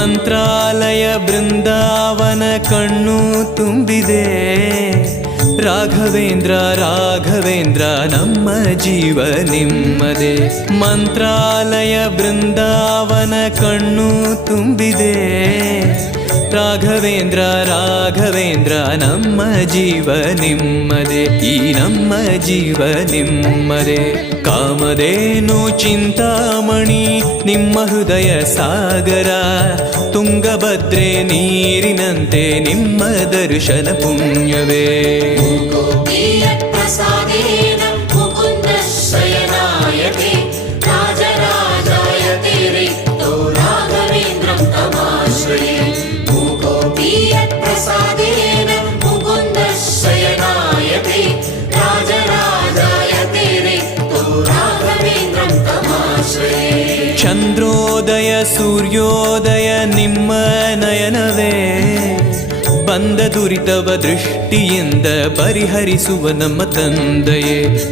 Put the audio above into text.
ಮಂತ್ರಾಲಯ ಬೃಂದಾವನ ಕಣ್ಣು ತುಂಬಿದೆ. ರಾಘವೇಂದ್ರ ರಾಘವೇಂದ್ರ ನಮ್ಮ ಜೀವ ನಿಮ್ಮದೇ. ಮಂತ್ರಾಲಯ ಬೃಂದಾವನ ಕಣ್ಣು ತುಂಬಿದೆ. ರಾಘವೇಂದ್ರ ರಾಘವೇಂದ್ರ ನಮ್ಮ ಜೀವ ನಿಮ್ಮದೇ. ಈ ನಮ್ಮ ಜೀವ ನಿಮ್ಮದೇ. ಕಾಮಧೇನು ಚಿಂತಾಮಣಿ ನಿಮ್ಮ ಹೃದಯ ಸಾಗರ. ತುಂಗಭದ್ರೆ ನೀರಿನಂತೆ ನಿಮ್ಮ ದರ್ಶನ ಪುಣ್ಯವೇ. ಚಂದ್ರೋದಯ ಸೂರ್ಯೋದಯ ನಿಮ್ಮ ನಯನವೇ. ಬಂದ ದುರಿತವ ದೃಷ್ಟಿಯಿಂದ ಪರಿಹರಿಸುವ ನಮ್ಮ ತಂದೆಯೇ.